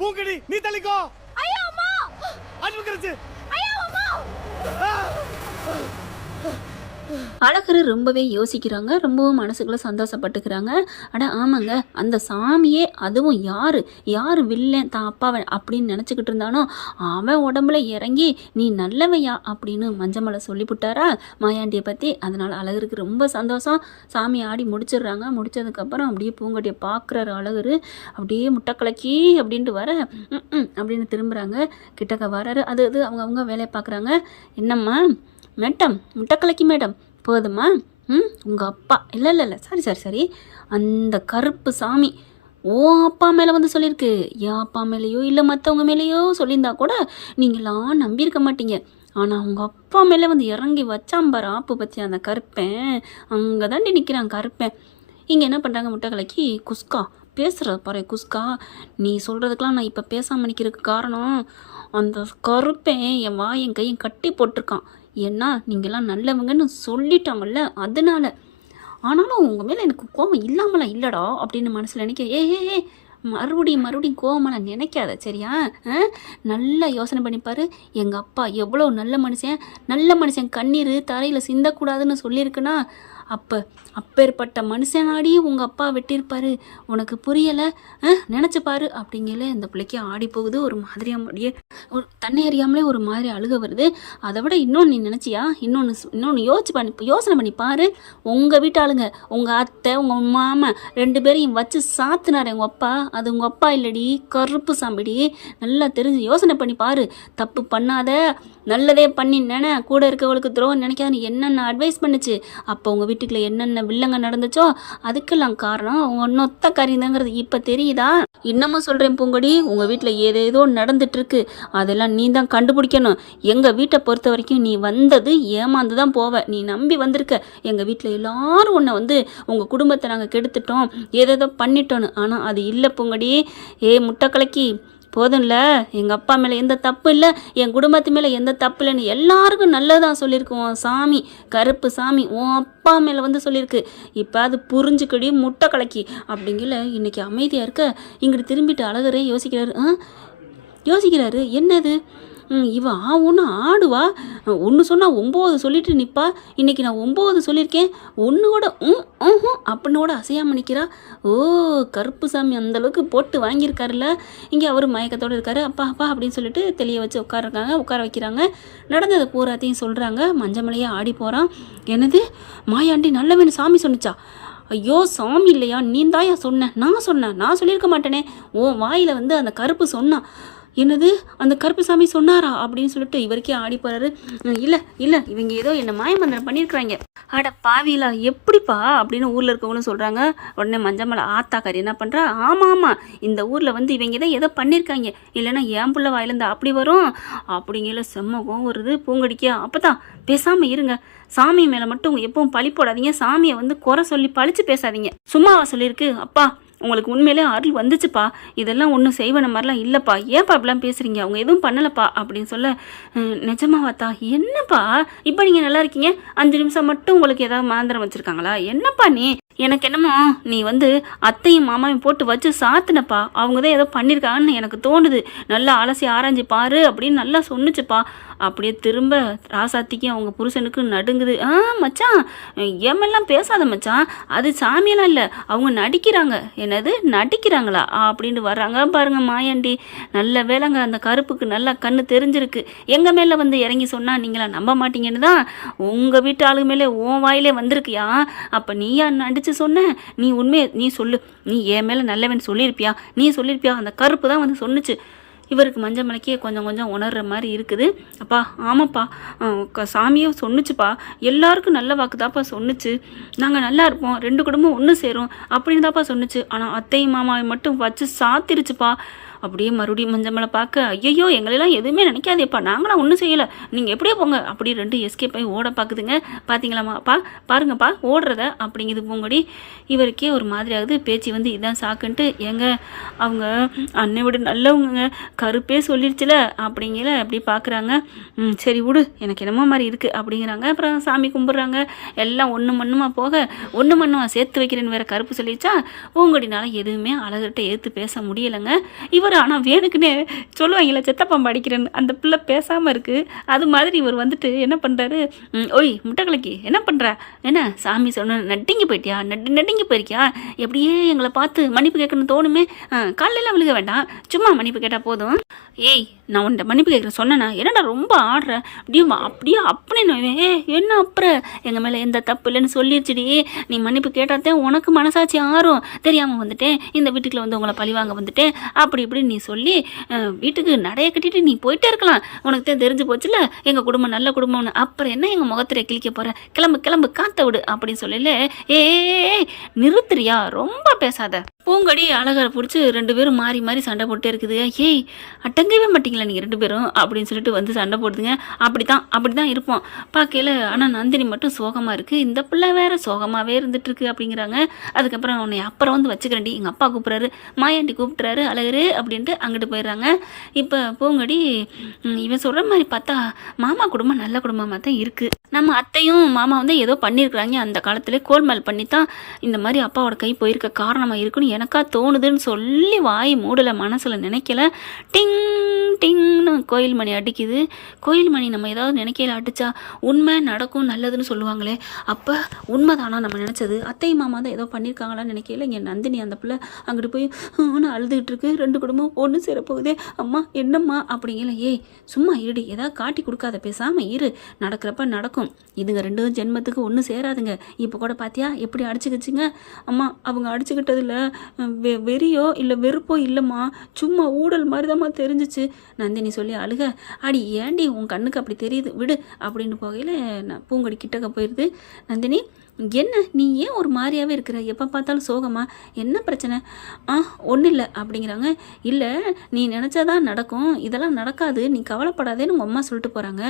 பூங்கடி நீ தள்ளிக்கோ. ஐயோ அம்மா. அனுமதிச்சு. ஐயோ அம்மா. அழகர் ரொம்பவே யோசிக்கிறாங்க, ரொம்பவும் மனசுக்குள்ள சந்தோஷப்பட்டுக்கிறாங்க. அட ஆமாங்க, அந்த சாமியே அதுவும் யார் வில்லன் தான் அப்பாவை அப்படின்னு நினச்சிக்கிட்டு இருந்தானோ அவன் உடம்புல இறங்கி நீ நல்லவையா அப்படின்னு மஞ்சமலை சொல்லிவிட்டாரா மாயாண்டியை பற்றி. அதனால் அழகருக்கு ரொம்ப சந்தோஷம். சாமி ஆடி முடிச்சிடுறாங்க. முடிச்சதுக்கப்புறம் அப்படியே பூங்கொடியை பார்க்குறாரு அழகர். அப்படியே முட்டைக்கலக்கி அப்படின்ட்டு வர அப்படின்னு திரும்புகிறாங்க. கிட்டக்க வராரு. அது அவங்க வேலையை பார்க்குறாங்க. என்னம்மா மேடம், முட்டைக்கலக்கி மேடம் போதுமா? உங்கள் அப்பா இல்லை சரி அந்த கருப்பு சாமி ஓ அப்பா மேலே வந்து சொல்லியிருக்கு. என் அப்பா மேலேயோ இல்லை மற்றவங்க மேலேயோ சொல்லியிருந்தா கூட நீங்களாம் நம்பியிருக்க மாட்டீங்க. ஆனால் உங்கள் அப்பா மேலே வந்து இறங்கி வச்சாம்பார் ஆப்பு பற்றி அந்த கருப்பேன். அங்கே தாண்டி நிற்கிறான் கருப்பேன். இங்கே என்ன பண்ணுறாங்க, முட்டைக்கலக்கி குஸ்கா பேசுகிற பாரு குஸ்கா. நீ சொல்கிறதுக்கெலாம் நான் இப்போ பேசாமல் நிற்கிறதுக்கு காரணம் அந்த கருப்பேன் என் வாயும் கையும் கட்டி போட்டிருக்கான். ஏன்னா நீங்கள்லாம் நல்லவங்கன்னு சொல்லிட்டாங்கல்ல அதனால. ஆனாலும் உங்கள் மேலே எனக்கு கோபம் இல்லாமலாம் இல்லைடா அப்படின்னு மனசில் நினைக்க. ஏ மறுபடியும் கோவமெல்லாம் நினைக்காத சரியா? நல்லா யோசனை பண்ணிப்பார். எங்கள் அப்பா எவ்வளோ நல்ல மனுஷன் கண்ணீர் தரையில் சிந்தக்கூடாதுன்னு சொல்லியிருக்குன்னா அப்பேற்பட்ட மனுஷனாடியே உங்கள் அப்பா வெட்டியிருப்பார். உனக்கு புரியலை? நினச்சிப்பாரு அப்படிங்கல இந்த பிள்ளைக்கு ஆடி போகுது. ஒரு மாதிரியாக அப்படியே ஒரு தன்னை அறியாமலே ஒரு மாதிரி அழுக வருது. அதை விட இன்னொன்று நீ நினச்சியா? இன்னொன்று யோசனை பண்ணி பாரு. உங்கள் வீட்டு ஆளுங்க, உங்கள் அத்தை, உங்கள் மாமா 2 பேரையும் வச்சு சாத்துனாரு உங்கள் அப்பா. அது உங்கள் அப்பா இல்லடி, கருப்பு சாம்பிடி. நல்லா தெரிஞ்சு யோசனை பண்ணி பாரு. தப்பு பண்ணாத, நல்லதே பண்ணி கூட இருக்கவளுக்கு துரோகம் நினைக்காதுன்னு என்னென்ன அட்வைஸ் பண்ணுச்சு. அப்போ உங்கள் வீட்டுக்குள்ள என்னென்ன வில்லங்க நடந்துச்சோ அதுக்கெல்லாம் காரணம் அவங்க நொத்த கறிதாங்கிறது இப்போ தெரியுதா? இன்னமும் சொல்கிறேன் பூங்கொடி, உங்கள் வீட்டில் ஏதேதோ நடந்துட்டுருக்கு. அதெல்லாம் நீ தான் கண்டுபிடிக்கணும். எங்கள் வீட்டை பொறுத்த வரைக்கும் நீ வந்தது ஏமாந்து தான் போவ. நீ நம்பி வந்திருக்க. எங்கள் வீட்டில் எல்லாரும் உன்னை வந்து உங்கள் குடும்பத்தை நாங்கள் கெடுத்துட்டோம், ஏதேதோ பண்ணிட்டோன்னு. ஆனால் அது இல்லை பூங்கொடி. முட்டைக்கலக்கி போதும்ல. எங்கள் அப்பா மேலே எந்த தப்பு இல்லை, என் குடும்பத்து மேலே எந்த தப்பு இல்லைன்னு எல்லாருக்கும் நல்லதான் சொல்லியிருக்கோம். சாமி கருப்பு சாமி உன் அப்பா மேலே வந்து சொல்லியிருக்கு. இப்போ அது புரிஞ்சுக்கடி முட்டைக்கலக்கி அப்படிங்கல. இன்றைக்கி அமைதியாக இருக்க இங்கிட்டு திரும்பிட்டு அழகரே யோசிக்கிறாரு. என்னது இவ ஒன்று ஆடுவா, ஒன்று சொன்னால் 9 சொல்லிட்டு நிற்பா. இன்றைக்கி நான் 9 சொல்லியிருக்கேன், ஒன்று கூட அப்படின்னு கூட அசையாமல் நிற்கிறா. ஓ கருப்பு சாமி அந்தளவுக்கு போட்டு வாங்கியிருக்காருல்ல. இங்கே அவர் மயக்கத்தோடு இருக்காரு. அப்பா அப்படின்னு சொல்லிட்டு தெளிய வச்சு உட்கார வைக்கிறாங்க. நடந்ததை பூராத்தையும் சொல்கிறாங்க. மஞ்சமலையாக ஆடி போகிறான். என்னது மாயாண்டி நல்லவன் சாமி சொன்னிச்சா? ஐயோ சாமி இல்லையா, நீ தாயா சொன்ன? நான் சொல்லியிருக்க மாட்டேனே. ஓ வாயில் வந்து அந்த கருப்பு சொன்னான். என்னது அந்த கருப்பு சாமி சொன்னாரா அப்படின்னு சொல்லிட்டு இவருக்கே ஆடி போகிறாரு. இல்லை இவங்க ஏதோ என்னை மாயமந்திரம் பண்ணியிருக்கிறாங்க. அட பாவிலா எப்படிப்பா அப்படின்னு ஊரில் இருக்கவங்களும் சொல்கிறாங்க. உடனே மஞ்சமலை ஆத்தாக்காரி என்ன பண்ணுறா, ஆமாம் இந்த ஊரில் வந்து இவங்க தான் ஏதோ பண்ணியிருக்காங்க, இல்லைன்னா என் புள்ள வாயிலேருந்து அப்படி வரும் அப்படிங்கிற செம்மகம் வருது பூங்கடிக்க. அப்போ தான் பேசாமல் இருங்க. சாமி மேலே மட்டும் எப்பவும் பழி போடாதீங்க. சாமியை வந்து குறை சொல்லி பழிச்சு பேசாதீங்க. சும்மாவா சொல்லியிருக்கு? அப்பா உங்களுக்கு உண்மையிலே அருள் வந்துச்சுப்பா, இதெல்லாம் ஒன்றும் செய்வன மாதிரிலாம் இல்லைப்பா, ஏன்ப்பா அப்படிலாம் பேசுகிறீங்க, அவங்க எதுவும் பண்ணலைப்பா அப்படின்னு சொல்ல. நிஜமாவாத்தா? என்னப்பா இப்போ நீங்கள் நல்லா இருக்கீங்க, 5 நிமிஷம் மட்டும் உங்களுக்கு ஏதாவது மாந்திரம் வச்சுருக்காங்களா? என்னப்பா நீ? எனக்கு என்னமோ நீ வந்து அத்தையும் மாமாவையும் போட்டு வச்சு சாத்துனப்பா, அவங்க தான் ஏதோ பண்ணியிருக்காங்கன்னு எனக்கு தோணுது. நல்லா அலசி ஆராய்ஞ்சு பாரு அப்படின்னு நல்லா சொன்னிச்சுப்பா. அப்படியே திரும்ப ராசாத்திக்கும் அவங்க புருஷனுக்கு நடுங்குது. மச்சான் ஏமெல்லாம் பேசாத மச்சான், அது சாமியெல்லாம் இல்லை, அவங்க நடிக்கிறாங்க. என்னது நடிக்கிறாங்களா அப்படின்னு வர்றாங்க பாருங்க மாயாண்டி. நல்ல வேலைங்க அந்த கருப்புக்கு நல்லா கண்ணு தெரிஞ்சிருக்கு. எங்கள் மேலே வந்து இறங்கி சொன்னால் நீங்களா நம்ப மாட்டீங்கன்னு தான் உங்கள் வீட்டு ஆளுங்க மேலே உன் வாயிலே வந்திருக்கியா? அப்போ நீயா நடிச்சு சொன்ன? நீ உண்மையை நீ சொல்லு, நீ என் மேலே நல்லவன் சொல்லியிருப்பியா? நீ சொல்லியிருப்பியா? அந்த கருப்பு தான் வந்து சொன்னிச்சு. இவருக்கு மஞ்சமலைக்கே கொஞ்சம் உணர்கிற மாதிரி இருக்குது. அப்பா ஆமாப்பா, சாமியும் சொன்னிச்சுப்பா, எல்லாருக்கும் நல்ல வாக்கு தாப்பா சொன்னிச்சு, நாங்கள் நல்லா இருப்போம், 2 குடும்பம் ஒன்று சேரும் அப்படின்னு தாப்பா சொன்னிச்சு. ஆனால் அத்தையும் மாமாவை மட்டும் வச்சு சாத்திருச்சுப்பா. அப்படியே மறுபடியும் மஞ்சமலை பார்க்க, ஐயோ எங்களெல்லாம் எதுவுமே நினைக்காதேப்பா, நாங்களாம் ஒன்றும் செய்யலை, நீங்கள் எப்படியே போங்க அப்படி 2 எஸ்கேப் ஆகி ஓட பார்க்குதுங்க. பார்த்தீங்களாமாப்பா, பாருங்கப்பா ஓடுறத அப்படிங்குது பூங்கொடி. இவருக்கே ஒரு மாதிரி ஆகுது. பேச்சு வந்து இதான் சாக்குன்ட்டு, ஏங்க அவங்க அன்னை விட நல்லவங்க, கருப்பே சொல்லிடுச்சுல அப்படிங்கிற அப்படி பார்க்குறாங்க. சரி விடு, எனக்கு என்னமோ மாதிரி இருக்குது அப்படிங்கிறாங்க. அப்புறம் சாமி கும்பிட்றாங்க. எல்லாம் ஒன்று மண்ணுமா சேர்த்து வைக்கிறேன்னு வேறு கருப்பு சொல்லிடுச்சா. பூங்கொடினால எதுவுமே அழகிட்ட ஏற்று பேச முடியலைங்க. இவர் இவர் ஆனால் வேணுக்குன்னே சொல்லுவாங்களே செத்தப்பம்பு அடிக்கிறேன்னு, அந்த பிள்ளை பேசாமல் இருக்குது. அது மாதிரி இவர் வந்துட்டு என்ன பண்ணுறாரு, ஓய் முட்டைக்கலைக்கு என்ன பண்ணுற, என்ன சாமி சொன்ன நட்டிங்கி போயிட்டியா, நட்டிங்கி போயிருக்கியா, எப்படியே எங்களை பார்த்து மன்னிப்பு கேட்கணும்னு தோணுமே, காலையில் விழுக வேண்டாம், சும்மா மன்னிப்பு கேட்டால் போதும். ஏய் நான் உன்ட்ட மன்னிப்பு கேட்குறேன் சொன்னேன்னா என்னடா ரொம்ப ஆடுற, அப்படியே அப்படின்னு என்ன அப்புறம் எங்கள் மேலே எந்த தப்பு இல்லைன்னு சொல்லிடுச்சுடி, நீ மன்னிப்பு கேட்டாத்தேன் உனக்கு மனசாட்சி ஆறும், தெரியாமல் வந்துட்டேன் இந்த வீட்டுக்குள்ள வந்து உங்களை பழிவாங்க வந்துட்டேன் அப்படி இப்படி நீ சொல்லி வீட்டுக்கு நடைய கட்டிட்டு நீ போயிட்டே இருக்கலாம், உனக்கு தான் தெரிஞ்சு போச்சுல எங்கள் குடும்பம் நல்ல குடும்பம்னு, அப்புறம் என்ன எங்கள் முகத்திரை கிழிக்க போகிற, கிளம்பு காத்த விடு அப்படின்னு சொல்லல. ஏ நிறுத்துறியா, ரொம்ப பேசாத. பூங்கொடி அழகரை பிடிச்சி 2 பேரும் மாறி மாறி சண்டை போட்டே இருக்குது. ஏய் அட்டங்கவே மாட்டீங்களா நீங்கள் 2 பேரும் அப்படின்னு சொல்லிட்டு வந்து சண்டை போடுதுங்க. அப்படி தான் இருப்போம் பார்க்கல. ஆனால் நந்தினி மட்டும் சோகமாக இருக்குது, இந்த பிள்ளை வேற சோகமாகவே இருந்துட்டுருக்கு அப்படிங்கிறாங்க. அதுக்கப்புறம் உன்னை அப்புறம் வந்து வச்சுக்கிறேன்டி, எங்கள் அப்பா கூப்பிட்றாரு, மாயாண்டி கூப்பிட்றாரு அழகரு அப்படின்ட்டு அங்கிட்டு போயிடுறாங்க. இப்போ பூங்கொடி இவன் சொல்கிற மாதிரி பார்த்தா மாமா குடும்பம் நல்ல குடும்பமாக தான் இருக்குது, நம்ம அத்தையும் மாமா வந்து ஏதோ பண்ணியிருக்கிறாங்க அந்த காலத்தில், கோல்மால் பண்ணி தான் இந்த மாதிரி அப்பாவோட கை போயிருக்க காரணமாக இருக்குன்னு எனக்கா தோணுதுன்னு சொல்லி வாய் மூடலை, மனசில் நினைக்கல. டிங் டிங்னு கோயில் மணி அடிக்குது. கோயில் மணி நம்ம ஏதாவது நினைக்கையில் அடித்தா உண்மை நடக்கும் நல்லதுன்னு சொல்லுவாங்களே, அப்போ உண்மைதானா நம்ம நினச்சது, அத்தை மாமா தான் ஏதோ பண்ணியிருக்காங்களான்னு நினைக்கையில் இங்கே நந்தினி அந்த பிள்ளை அங்கிட்டு போய் அழுதுகிட்டு இருக்கு. 2 குடும்பம் ஒன்று சேரப்போகுதே, அம்மா என்னம்மா அப்படிங்கல. ஏய் சும்மா இருடி, ஏதாவது காட்டி கொடுக்காத, பேசாமல் இரு, நடக்கிறப்ப நடக்கும், இதுங்க 2 ஜென்மத்துக்கு ஒன்று சேராதுங்க. இப்போ கூட பார்த்தியா எப்படி அடிச்சுக்கிச்சுங்க, அம்மா அவங்க அடிச்சுக்கிட்டதில் வெறியோ இல்லை வெறுப்போ இல்லைம்மா, சும்மா ஊடல் மாதிரி தான்மா தெரிஞ்சிச்சு நந்தினி சொல்லி அழுக. அடி ஏண்டி உன் கண்ணுக்கு அப்படி தெரியுது விடு அப்படின்னு போகையில் நான் பூங்கொடி கிட்டக்க போயிடுது. நந்தினி என்ன நீ ஏன் ஒரு மாதிரியாகவே இருக்கிற, எப்போ பார்த்தாலும் சோகமா, என்ன பிரச்சனை, ஒன்றும் இல்லை அப்படிங்கிறாங்க. இல்லை நீ நினச்சாதான் நடக்கும், இதெல்லாம் நடக்காது, நீ கவலைப்படாதேன்னு உங்கள் அம்மா சொல்லிட்டு போகிறாங்க,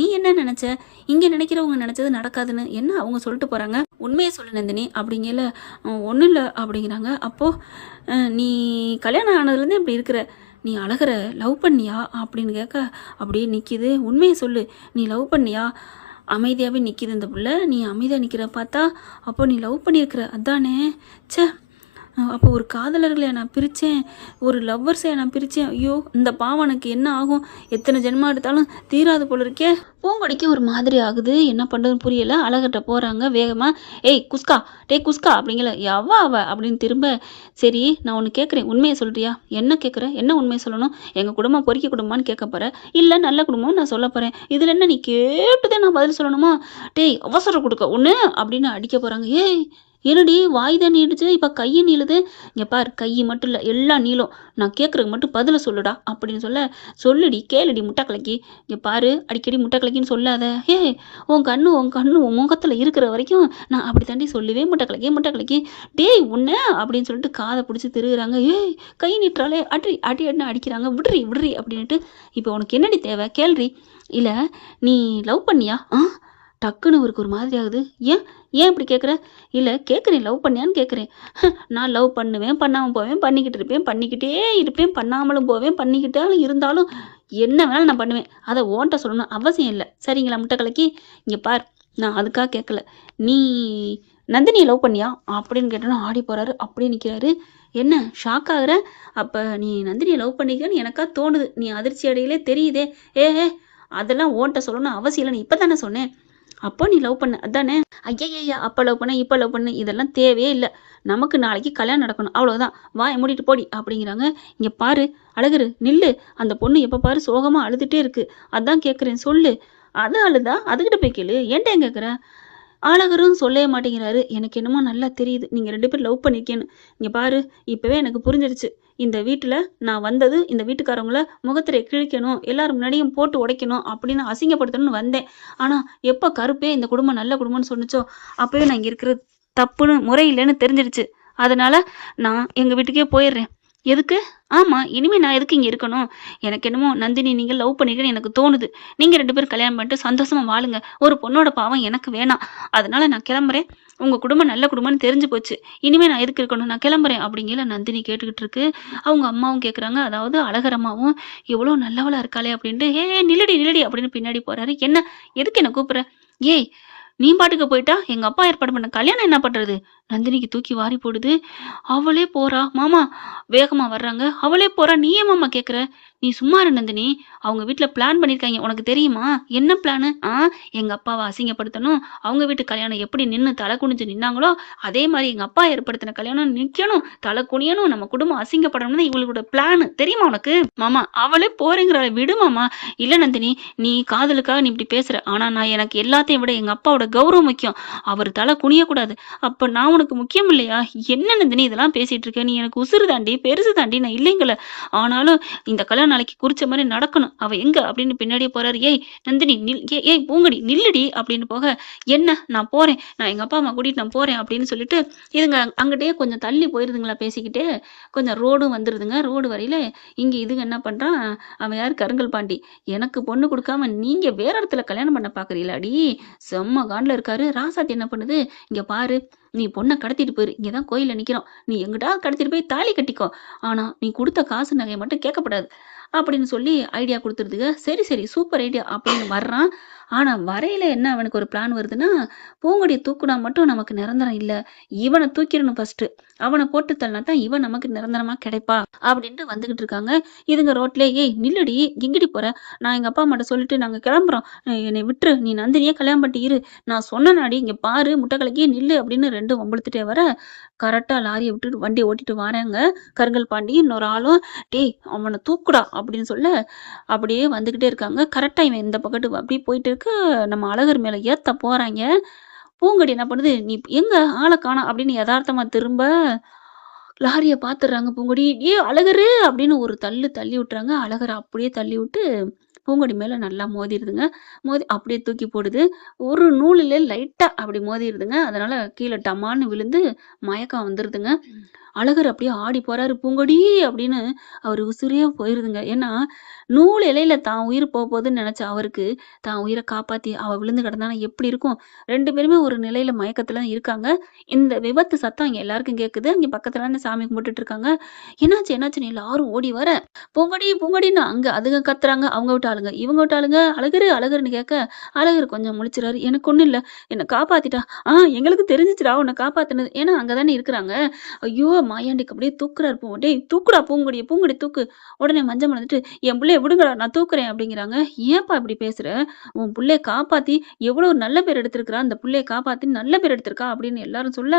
நீ என்ன நினச்ச, இங்கே நினைக்கிறவங்க நினச்சது நடக்காதுன்னு என்ன அவங்க சொல்லிட்டு போகிறாங்க, உண்மையை சொல்லு நந்தினி அப்படிங்கல. ஒன்றும் இல்லை அப்படிங்கிறாங்க. அப்போது நீ கல்யாணம் ஆனதுலேருந்தே இப்படி இருக்கிற, நீ அழகரை லவ் பண்ணியா அப்படின்னு கேட்க அப்படியே நிற்கிது. உண்மையை சொல்லு, நீ லவ் பண்ணியா, அமைதியாகவே நிற்கிது இந்த பிள்ளை. நீ அமைதியாக நிற்கிற பார்த்தா அப்போ நீ லவ் பண்ணியிருக்கிற அதானே, சே அப்போ ஒரு காதலர்களை நான் பிரித்தேன், ஒரு லவ்வர்ஸை நான் பிரித்தேன், ஐயோ இந்த பாவனுக்கு என்ன ஆகும், எத்தனை ஜென்மா எடுத்தாலும் தீராது போல இருக்கே. பூங்கொடிக்கு ஒரு மாதிரி ஆகுது, என்ன பண்ணுறதுன்னு புரியலை. அழகிட்ட போகிறாங்க வேகமாக. ஏய் குஸ்கா அப்படிங்கல. அவ அப்படின்னு திரும்ப. சரி நான் ஒன்று கேட்குறேன், உண்மையை சொல்கிறியா, என்ன கேட்குற, என்ன உண்மையை சொல்லணும், எங்கள் குடும்பம் பொறுக்கி குடும்பமான்னு கேட்க போகிறேன், இல்லை நல்ல குடும்பம் நான் சொல்ல போகிறேன், இதில் என்ன நீ கேட்டுதான் நான் பதில் சொல்லணுமா, டேய் அவசரம் கொடுக்க ஒன்று அப்படின்னு அடிக்க போகிறாங்க. ஏய் என்னடி வாய் தான் நீடுச்சு, இப்போ கையை நீளுது, இங்கே பார் கை மட்டும் இல்லை எல்லாம் நீளும், நான் கேட்குறதுக்கு மட்டும் பதிலை சொல்லுடா அப்படின்னு சொல்லுடி கேளுடி முட்டைக்கலைக்கு, இங்கே பாரு அடிக்கடி முட்டைக்கலைக்குன்னு சொல்லாத, உன் கண்ணு உன் முகத்தில் இருக்கிற வரைக்கும் நான் அப்படி தாண்டி சொல்லுவேன் முட்டைக்கலைக்கு டேய் உன்ன அப்படின்னு சொல்லிட்டு காதை பிடிச்சி திருகுறாங்க. கை நீட்டுறாலே அடி அடிக்கிறாங்க. விடுறி அப்படின்ட்டு. இப்போ உனக்கு என்னடி தேவை கேள்றி, இல்லை நீ லவ் பண்ணியா, டக்குன்னு அவருக்கு ஒரு மாதிரி ஆகுது. ஏன் இப்படி கேட்குற, இல்லை கேட்குறேன் லவ் பண்ணியான்னு கேட்குறேன். நான் லவ் பண்ணுவேன், பண்ணாமல் போவேன், பண்ணிக்கிட்டே இருப்பேன், பண்ணாமலும் போவேன், பண்ணிக்கிட்டாலும் இருந்தாலும் என்ன வேணாலும் நான் பண்ணுவேன், அதை ஓன்ட்ட சொல்லணும் அவசியம் இல்லை சரிங்களா முட்டைக்கலைக்கு. இங்கே பார் நான் அதுக்காக கேட்கல, நீ நந்தினியை லவ் பண்ணியா அப்படின்னு கேட்டோன்னா ஆடி போகிறாரு, அப்படியே நிற்கிறாரு. என்ன ஷாக் ஆகுற, அப்போ நீ நந்தினியை லவ் பண்ணிக்கன்னு எனக்கா தோணுது, நீ அதிர்ச்சி அடையிலே தெரியுதே. அதெல்லாம் ஓன்ட்ட சொல்லணும் அவசியம் இல்லை, நீ இப்போ தானே சொன்னேன், அப்போ நீ லவ் பண்ண அதானே, ஐயா அப்போ லவ் பண்ண இப்போ லவ் பண்ண இதெல்லாம் தேவையே இல்லை, நமக்கு நாளைக்கு கல்யாணம் நடக்கணும் அவ்வளோதான், வாயை மூடிட்டு போடி அப்படிங்கிறாங்க. இங்கே பாரு அழகரு நில்லு, அந்த பொண்ணு எப்போ பாரு சோகமாக அழுதுகிட்டே இருக்குது, அதான் கேட்குறேன் சொல்லு, அது அழுதா அதுக்கிட்ட போய் கேளு, ஏன்ட்ட ஏன் கேட்குற, அழகரும் சொல்லவே மாட்டேங்கிறாரு. எனக்கு என்னமோ நல்லா தெரியுது நீங்கள் 2 பேர் லவ் பண்ணியிருக்கேன்னு. இங்கே பாரு இப்போவே எனக்கு புரிஞ்சிடுச்சு, இந்த வீட்டில் நான் வந்தது இந்த வீட்டுக்காரவங்கள முகத்திரை கிழிக்கணும், எல்லாரும் முன்னாடியும் போட்டு உடைக்கணும் அப்படின்னு அசிங்கப்படுத்தணும்னு வந்தேன். ஆனால் எப்போ கருப்பே இந்த குடும்பம் நல்ல குடும்பம்னு சொன்னிச்சோ அப்போவே நான் இங்கே இருக்கிறது தப்புன்னு முறையில்லைன்னு தெரிஞ்சிடுச்சு. அதனால் நான் எங்கள் வீட்டுக்கே போயிடுறேன். எதுக்கு, ஆமாம் இனிமேல் நான் எதுக்கு இங்கே இருக்கணும், எனக்கு என்னமோ நந்தினி நீங்கள் லவ் பண்ணிக்கன்னு எனக்கு தோணுது, நீங்கள் 2 பேரும் கல்யாணம் பண்ணிட்டு சந்தோஷமாக வாழுங்க, ஒரு பொண்ணோட பாவம் எனக்கு வேணாம், அதனால் நான் கிளம்புறேன், உங்கள் குடும்பம் நல்ல குடும்பம்னு தெரிஞ்சு போச்சு, இனிமேல் நான் எதுக்கு இருக்கணும், நான் கிளம்புறேன் அப்படிங்கிற நந்தினி கேட்டுக்கிட்டு இருக்கு. அவங்க அம்மாவும் கேட்குறாங்க, அதாவது அழகரம்மாவும் எவ்வளோ நல்லவளாக இருக்காளே அப்படின்ட்டு. நில்லடி அப்படின்னு பின்னாடி போகிறாரு. என்ன எதுக்கு என்ன கூப்பிட்ற, நீ பாட்டுக்கு போயிட்டா எங்க அப்பா ஏற்பாடு பண்ண கல்யாணம் என்ன பண்றது? நந்தினிக்கு தூக்கி வாரி போடுது. அவளே போறா. மாமா வேகமா வர்றாங்க. அவளே போறா. நீ ஏன் மாமா கேட்குற? நீ சும்மா இரு நந்தினி. அவங்க வீட்ல பிளான் பண்ணியிருக்காய்ங்க. உனக்கு தெரியுமா? என்ன பிளானு? எங்க அப்பாவ அசிங்கப்படுத்தணும். அவங்க வீட்டு கல்யாணம் எப்படி நின்னு தலை குனிஞ்சு நின்னாங்களோ, அதே மாரி எங்க அப்பா ஏற்படுத்தின கல்யாணம் நிக்கணும். தலை குனியணும். நம்ம குடும்பம் அசிங்கப்படணும்னு தான் இவளுகளோட பிளானு. தெரியுமா உனக்கு? மாமா அவளே போறேங்கிறாளே விடு மாமா. இல்ல நந்தினி, நீ காதலுக்காக நீ இப்படி பேசுற. ஆனா நான் எனக்கு எல்லாத்தையும் விட எங்க அப்பாவோட கௌரவம் முக்கியம். அவரு தலை குனியக்கூடாது. அப்ப நான் உனக்கு முக்கியம் இல்லையா? என்ன நந்தினி இதெல்லாம் பேசிட்டு இருக்க? நீ எனக்கு உசுரு தாண்டி, பெருசு தாண்டி. நான் இல்லைங்கல. ஆனாலும் இந்த கல்யாணம் நாளைக்கு குறிச்ச மாரி நடக்கணும். அவ எங்க? அப்படின்னு பின்னாடியே போறாரு. ஏய் நந்தினி ஏய் ஏய் பூங்கொடி நில்லுடி அப்படின்னு போக, என்ன? நான் போறேன். நான் எங்க அப்பா, அம்மா கூட்டிட்டு நான் போறேன் அப்படின்னு சொல்லிட்டு, இதுங்க அங்கிட்டயே கொஞ்சம் தள்ளி போயிருதுங்களா பேசிக்கிட்டே. கொஞ்சம் ரோடும் வந்துருதுங்க. ரோடு வரையில இங்க இதுங்க என்ன பண்றான், அவன் யாரு கருங்கல் பாண்டி. எனக்கு பொண்ணு குடுக்காம நீங்க வேற இடத்துல கல்யாணம் பண்ண பார்க்குறீங்களாடி? செம்ம காண்டுல இருக்காரு. ராசாத்தி என்ன பண்ணுது, இங்க பாரு நீ பொண்ண கடத்திட்டு போயிரு. இங்க தான் கோயில்ல நிக்கிறோம். நீ எங்கிட்டாவது கடத்திட்டு போய் தாலி கட்டிக்கோ. ஆனா நீ குடுத்த காசு நகைய மட்டும் கேட்கக்கூடாது. அப்படின்னு சொல்லி ஐடியா குடுத்துருதுக. சரி, சரி சூப்பர் ஐடியா அப்படின்னு வர்றான். ஆனா வரையில என்ன அவனுக்கு ஒரு பிளான் வருதுன்னா, பூங்கொடிய தூக்குனா மட்டும் நமக்கு நிரந்தரம் இல்ல. இவன தூக்கிரணும் ஃபர்ஸ்ட்டு. அவன போட்டு தள்ளினா தான் இவன் நமக்கு நிரந்தரமா கிடைப்பா. அப்படின்ட்டு வந்துகிட்டு இருக்காங்க. இதுங்க ரோட்லயே ஏய் நில்லுடி எங்கடி போற? நான் எங்க அப்பா அம்மாட்ட சொல்லிட்டு நாங்க கிளம்புறோம். என்னை விட்டுரு. நீ நந்தினியே கல்யாணம் பண்ணிட்டு இரு. நான் சொன்னனாடி இங்க பாரு முட்டை கலக்கி நில்லு அப்படின்னு 2ம் வம்பிழுத்துட்டே வர, கரெக்ட்டா லாரிய விட்டுட்டு வண்டிய ஓட்டிட்டு வாராங்க. கருங்கல் பாண்டி இன்னொரு ஆளும், டேய் அவன தூக்குடா அப்படின்னு சொல்ல, அப்படியே வந்துகிட்டே இருக்காங்க. கரெக்ட்டா இவன் இந்த பக்கட்டு அப்படியே போயிட்டு இருக்க, நம்ம அழகர் மேல ஏத்த போறாய்ங்க. பூங்கொடி என்ன பண்ணுது, "நீ எங்க ஆள காணோம்" அப்படின்னு எதார்த்தமா திரும்ப, லாரிய பாத்துர்றாங்க பூங்கொடி. "ஏய் அழகரு" அப்படின்னு ஒரு தள்ளு தள்ளி விட்டுறாங்க. அழகர அப்படியே தள்ளி விட்டு, பூங்கொடி மேல நல்லா மோதிருதுங்க. மோதி அப்படியே தூக்கி போடுது. ஒரு நூலுல லைட்டா அப்படி மோதிருதுங்க. அதனால கீழ டமால்னு விழுந்து மயக்கம் வந்துருதுங்க. அழகர் அப்படியே ஆடி போறாரு. "பூங்கொடி" அப்படின்னு அவரு உசுரே போயிருதுங்க. ஏன்னா, நூல் இழையில தான் உயிர் போகுதுன்னு நெனச்ச அவருக்கு, தான் உயிர காப்பாத்தி அவ விழுந்து கிடந்தான்னா எப்படி இருக்கும்? 2 பேருமே ஒரு நிலையில மயக்கத்துல தான் இருக்காங்க. இந்த விபத்து சத்தம் இங்க எல்லாருக்கும் கேட்குது. அங்க பக்கத்துல தானே சாமி கும்பிட்டுட்டு இருக்காங்க. என்னாச்சு என்னாச்சுன்னு எல்லாரும் ஓடி வர, "பூங்கொடி பூங்கொடின்னு" அங்க அதுங்க கத்துறாங்க. அவங்க வீட்டு ஆளுங்க. இவங்க வீட்டு ஆளுங்க "அழகரு அழகருன்னு" கேட்க, அழகர் கொஞ்சம் முழிச்சுறாரு. "எனக்கு ஒண்ணும் இல்ல. என்ன காப்பாத்திட்டா." எங்களுக்கு தெரிஞ்சுச்சுடா உன்ன காப்பாத்துனது." ஏன்னா அங்க தானே இருக்கிறாங்க. ஐயோ! மாயாண்டிக்கு அப்படியே தூக்குறாரு "டேய் தூக்குடா பூங்கொடிய, பூங்கொடிய தூக்கு." உடனே மஞ்சள் வந்துட்டு, "என் புள்ளைய விடுங்கடா நான் தூக்குறேன்" அப்படிங்கிறாங்க. "ஏன்பா இப்படி பேசுற? உன் புள்ளைய காப்பாத்தி எவ்வளோ நல்ல பேர் எடுத்திருக்கிறா. அந்த புள்ளைய காப்பாத்தி நல்ல பேர் எடுத்திருக்கா" அப்படின்னு எல்லாரும் சொல்ல,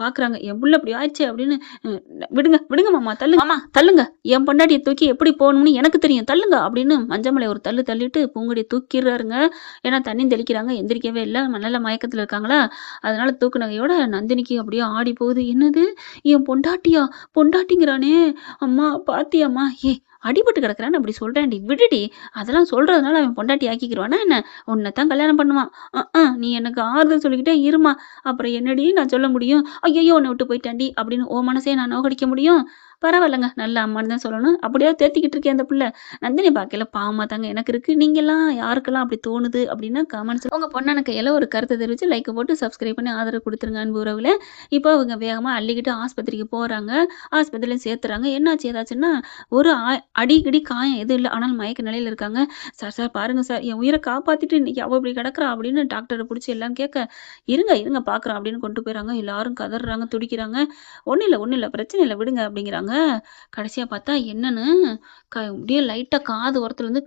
பார்க்குறாங்க. "என் புள்ள இப்படி ஆயிடுச்சே" அப்படின்னு, "அ விடுங்க, விடுங்க மாமா தள்ளுங்க. மாமா தள்ளுங்க. என் பொண்டாட்டிய தூக்கி எப்படி போகணும்னு எனக்கு தெரியும். தள்ளுங்க" அப்படின்னு மஞ்சமலைய ஒரு தள்ளு தள்ளிட்டு பூங்கொடிய தூக்கிர்றாருங்க. ஏன்னா தண்ணி தெளிக்கிறாங்க. எந்திரிக்கவே இல்ல. நல்ல மயக்கத்துல இருக்காங்களா, அதனால தூக்குனகையோட நந்தினிக்கு அப்படியே ஆடி போகுது. என்னது என் பொண்டாட்டியா? பொண்டாட்டிங்கிறானே! அம்மா பாத்தியாம்மா? ஏய் அடிபட்டு கிடக்குறான்னு அப்படி சொல்றேன்டி. விடுடி. அதெல்லாம் சொல்றதுனால அவன் பொண்டாட்டி ஆக்கிக்கிருவானா என்ன? உன்னத்தான் கல்யாணம் பண்ணுவான். நீ எனக்கு ஆறுதல் சொல்லிக்கிட்டே இரும்மா. அப்புறம் என்னடி நான் சொல்ல முடியும்? ஐயய்யோ! உன்ன விட்டு போயிட்டான்டி அப்படின்னு உன் மனசையா நான் நோகடிக்க முடியும்? பரவாயில்லங்க. நல்ல அம்மான்னு தான் சொல்லணும். அப்படியே தேத்திக்கிட்டு இருக்கேன் அந்த புள்ள. நந்தினி பார்க்கையில பாவமா தாங்க எனக்கு இருக்கு. நீங்கலாம் யாருக்கெல்லாம் அப்படி தோணுது அப்படின்னா கமெண்ட்ஸ்ல உங்க பொண்ணான கையில ஒரு கருத்த தெரிவிச்சு லைக் போட்டு சப்ஸ்கிரைப் பண்ணி ஆதரவு குடுத்துருங்க அன்பு உறவுகளே. இப்போ அவங்க வேகமா அள்ளிக்கிட்டு ஆஸ்பத்திரிக்கு போறாங்க. ஆஸ்பத்திரியில சேர்த்துறாங்க. என்னாச்சு ஏதாச்சுன்னா, ஒரு அடி கிடி காயம் எதுவும் இல்ல. ஆனாலும் மயக்க நிலையில இருக்காங்க. "சார் சார் பாருங்க சார், என் உயிர காப்பாத்திட்டு இன்னைக்கு அவ இப்படி கிடக்குறா" அப்படின்னு டாக்டர புடிச்சு எல்லாம் கேட்க, "இருங்க இருங்க பார்க்குறோம்" அப்படின்னு கொண்டு போயிறாங்க. எல்லாரும் கதர்றாங்க, துடிக்கிறாங்க. ஒண்ணும் இல்ல பிரச்சனை இல்ல விடுங்க" அப்படிங்கிறாங்க. கடைசியா பார்த்தா என்னன்னு, அப்படியே லைட்டா காது ஓரத்துலருந்து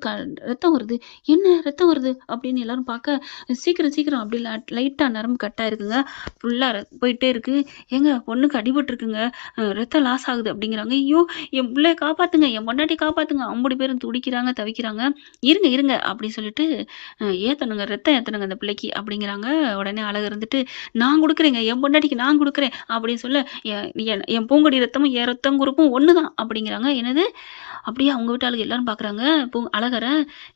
ரத்தம் வருது. "என்ன ரத்தம் வருது?" அப்படின்னு எல்லாரும் பார்க்க, "சீக்கிரம் சீக்கிரம்" அப்படி லைட்டா நரம்பு கட் ஆயிருக்குங்க. ஃபுல்லா போயிட்டே இருக்கு. "ஏங்க பொண்ணுக்கு அடிபட்டுருக்குங்க. ரத்தம் லாஸ் ஆகுது" அப்படிங்கிறாங்க. ஐயோ! என் புள்ளைய காப்பாத்துங்க, என் பொண்டாட்டிய காப்பாத்துங்க. அம்புட்டு பேரும் துடிக்கிறாங்க, தவிக்கிறாங்க. "இருங்க இருங்க" அப்படி சொல்லிட்டு, ஏத்தணுங்க ரத்தம் ஏத்தணுங்க அந்த பிள்ளைக்கு" அப்படிங்கிறாங்க. உடனே அழகு இருந்துட்டு, "நான் குடுக்குறேங்க, என் பொண்டாட்டிக்கு நான் குடுக்குறேன்" அப்படின்னு சொல்ல, "என் என் என் பூங்கொடி ரத்தமும் என் ரத்தம் குரூப்பும் ஒண்ணுதான்" அப்படிங்கிறாங்க. என்னது? அப்படியே அவங்க வீட்டு ஆளுங்க எல்லாரும் பார்க்குறாங்க. அழகர,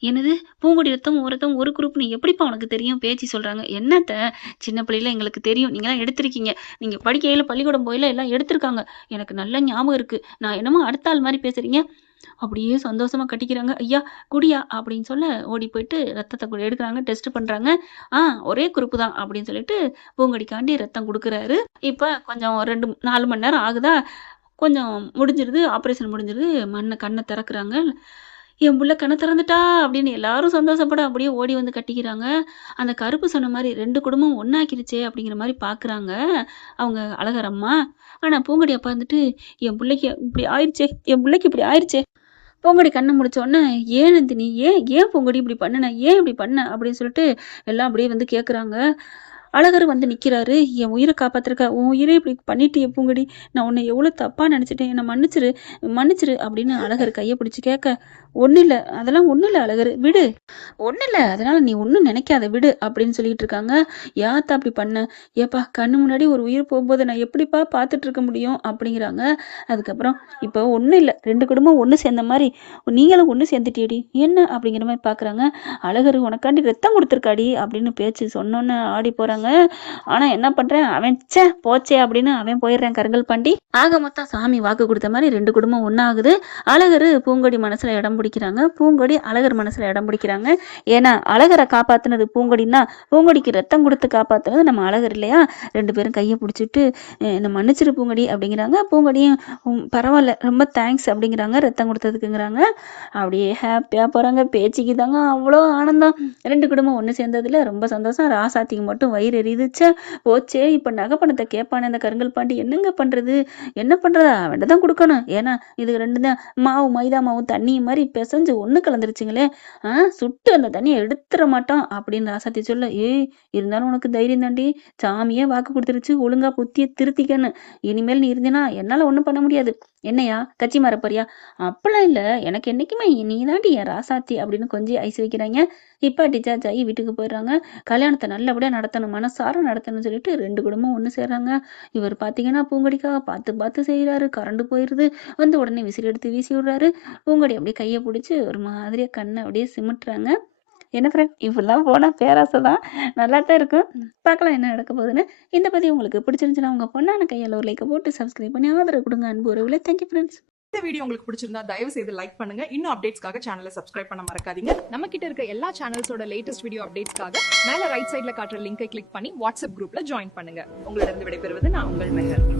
"என்னது பூங்கொடி ரத்தம், உன் ரத்தம் ஒரு குரூப்னு எப்படிப்பா உனக்கு தெரியும்?" பேச்சு சொல்றாங்க. "என்னத்த சின்ன பிள்ளையில எங்களுக்கு தெரியும். நீங்கலாம் எடுத்திருக்கீங்க. நீங்க படிக்கையில பள்ளிக்கூடம் போகையில எல்லாம் எடுத்திருக்காங்க. எனக்கு நல்ல ஞாபகம் இருக்கு. நான் என்னமோ அடுத்த ஆள் மாரி பேசுறீங்க." அப்படியே சந்தோஷமா கட்டிக்கிறாங்க. "ஐயா குடியா" அப்படின்னு சொல்ல ஓடி போயிட்டு ரத்தத்த எடுக்குறாங்க. டெஸ்ட் பண்றாங்க. "ஆ ஒரே குரூப் தான்" அப்படின்னு சொல்லிட்டு பூங்கொடிக்காண்டி ரத்தம் குடுக்குறாரு. இப்ப கொஞ்சம் 2, 4 மணி நேரம் ஆகுதா, கொஞ்சம் முடிஞ்சிருது. ஆப்ரேஷன் முடிஞ்சிருது. கண்ண திறக்குறாங்க. என் புள்ள கண்ணை திறந்துட்டா அப்படின்னு எல்லாரும் சந்தோஷப்பட அப்படியே ஓடி வந்து கட்டிக்கிறாங்க. அந்த கருப்பு சொன்ன மாதிரி 2 குடும்பம் ஒண்ணாக்கிருச்சே அப்படிங்கிற மாதிரி பார்க்குறாங்க அவங்க அழகர் அம்மா. ஆனா பூங்கொடி அப்பா வந்துட்டு, என் புள்ளைக்கு இப்படி ஆயிடுச்சே, என் புள்ளைக்கு இப்படி ஆயிடுச்சே. பூங்கொடி கண்ண முழிச்ச உடனே, "ஏன் நந்தினி? ஏன் ஏன் பூங்கொடி இப்படி பண்ணுன? ஏன் இப்படி பண்ண?" அப்படின்னு சொல்லிட்டு எல்லாம் அப்படியே வந்து கேட்குறாங்க. அழகர் வந்து நிக்கிறாரு. "என் உயிர காப்பாத்துறக்கா, உன் உயிர இப்படி பண்ணிட்டியே பூங்கொடி. நான் உன்னை எவ்வளோ தப்பா நெனச்சுட்டேன். என்ன மன்னிச்சிரு, மன்னிச்சிரு" அப்படின்னு அழகர் கைய பிடிச்சு கேட்க, "ஒண்ணும் இல்ல. அதெல்லாம் ஒண்ணும் இல்ல அழகரு. விடு. ஒண்ணும் இல்ல. அதனால நீ ஒண்ணும் நெனைக்காத விடு" அப்படின்னு சொல்லிட்டு இருக்காங்க. "ஏன்த்தா அப்படி பண்ண? ஏப்பா கண்ணு முன்னாடி ஒரு உயிர் போகும்போது நான் எப்படிப்பா பார்த்துட்டு இருக்க முடியும்?" அப்படிங்கிறாங்க. அதுக்கப்புறம், "இப்போ ஒண்ணும் இல்ல. 2 குடும்பம் ஒண்ணு சேர்ந்த மாரி நீங்களும் ஒண்ணு சேர்ந்துட்டியேடி. என்ன?" அப்படிங்கிற மாரி பார்க்குறாங்க. "அழகரு உனக்காண்டி ரத்தம் குடுத்துருக்காடி" அப்படின்னு பேச்சு சொன்னோன்னே ஆடி போறாங்க. ஆனா என்ன பண்றேன், அவன் ச்சே போச்சே அப்படின்னு அவன் போயிடுறான் கருங்கல் பாண்டி. ஆக மொத்தம் சாமி வாக்கு கொடுத்த மாதிரி 2 குடும்பம் ஒண்ணாகுது. அழகரு பூங்கொடி மனசுல இடம் பிடிக்கிறாங்க. பூங்கொடி அழகர் மனசுல இடம் பிடிக்கிறாங்க. ஏன்னா அழகரை காப்பாத்துனது பூங்கொடின்னா, பூங்கொடிக்கு ரத்தம் கொடுத்து காப்பாத்துனது நம்ம அழகர் இல்லையா? 2 பேரும் கையை பிடிச்சிட்டு, "என்னை மன்னிச்சிரு பூங்கொடி" அப்படிங்கிறாங்க. பூங்கொடியும், பரவாயில்ல, ரொம்ப தேங்க்ஸ்" அப்படிங்கிறாங்க, ரத்தம் கொடுத்ததுக்குங்கிறாங்க. அப்படியே ஹாப்பியா போறாங்க. பேச்சுக்கு தாங்க அவ்வளோ ஆனந்தம். 2 குடும்பம் ஒண்ணு சேர்ந்ததுல ரொம்ப சந்தோஷம். ராசாத்திக்கு மட்டும் வயிறு எரியுதுச்சே, போச்சே இப்ப நகை பணத்தை கேட்பானே இந்த கருங்கல் பாண்டி, என்னங்க பண்றது? என்ன பண்றது? அவன்கிட்ட தான் கொடுக்கணும். ஏன்னா இது 2 தான் மாவு, மைதா மாவும் தண்ணியும் மாதிரி பிசைஞ்சு ஒண்ணு கலந்துருச்சுங்களே. சுட்டு அந்த தண்ணியை எடுத்துட மாட்டான் அப்படின்னு ராசாத்தி சொல்ல, "ஏய் இருந்தாலும் உனக்கு தைரியம் தாண்டி, சாமியே வாக்கு கொடுத்துருச்சு, ஒழுங்கா புத்திய திருத்திக்கன்னு. இனிமேல் நீ இருந்தீனா என்னால ஒண்ணும் பண்ண முடியாது. என்னையா கட்சி மாறப்போறியா?" "அப்பெல்லாம் இல்ல, எனக்கு என்னைக்குமே நீ தாண்டி என் ராசாத்தி" அப்படின்னு கொஞ்சம் ஐஸ் வைக்கிறாங்க. இப்ப டிச்சார்ஜ் ஆகி வீட்டுக்கு போயிடுறாங்க. கல்யாணத்தை நல்லபடியா நடத்தணும், மனசார நடத்தணும்னு சொல்லிட்டு 2 குடும்பம் ஒண்ணு சேர்றாங்க. இவர் பாத்தீங்கன்னா பூங்கொடிக்காக பார்த்து பார்த்து செய்யறாரு. கரண்ட் போயிருது. வந்து உடனே விசிறி எடுத்து வீசி விடுறாரு. பூங்கொடி அப்படியே கையை பிடிச்சி ஒரு மாதிரியா கண்ணை அப்படியே சிமிட்டுறாங்க. என்ன ஃப்ரெண்ட், இப்படிலாம் போனா பேராசை தான். நல்லா தான் இருக்கும். பார்க்கலாம் என்ன நடக்க போகுதுன்னு. இந்த பதிவு உங்களுக்கு பிடிச்சிருந்துச்சுன்னா உங்க பொண்ணான கையால் ஒரு லைக்கை போட்டு சப்ஸ்கிரைப் பண்ணி ஆதரவு கொடுங்க அன்பு உறவுகளே. Thank you friends. இந்த வீடியோ உங்களுக்கு பிடிச்சிருந்தா தயவு செய்து லைக் பண்ணுங்க. இன்னும் அப்டேட்ஸ்க்காக சேனலை சப்ஸ்கிரைப் பண்ண மறக்காதீங்க. நம்ம கிட்ட இருக்க எல்லா சேனல்ஸோட லேட்டஸ்ட் வீடியோ அப்டேட்ஸ்க்காக மேல ரைட் சைடுல காட்டுற லிங்கை கிளிக் பண்ணி வாட்ஸ்அப் குரூப்ல ஜாயின் பண்ணுங்க. உங்களிடம் விடைபெறுவது நான் உங்கள் மெஹர்.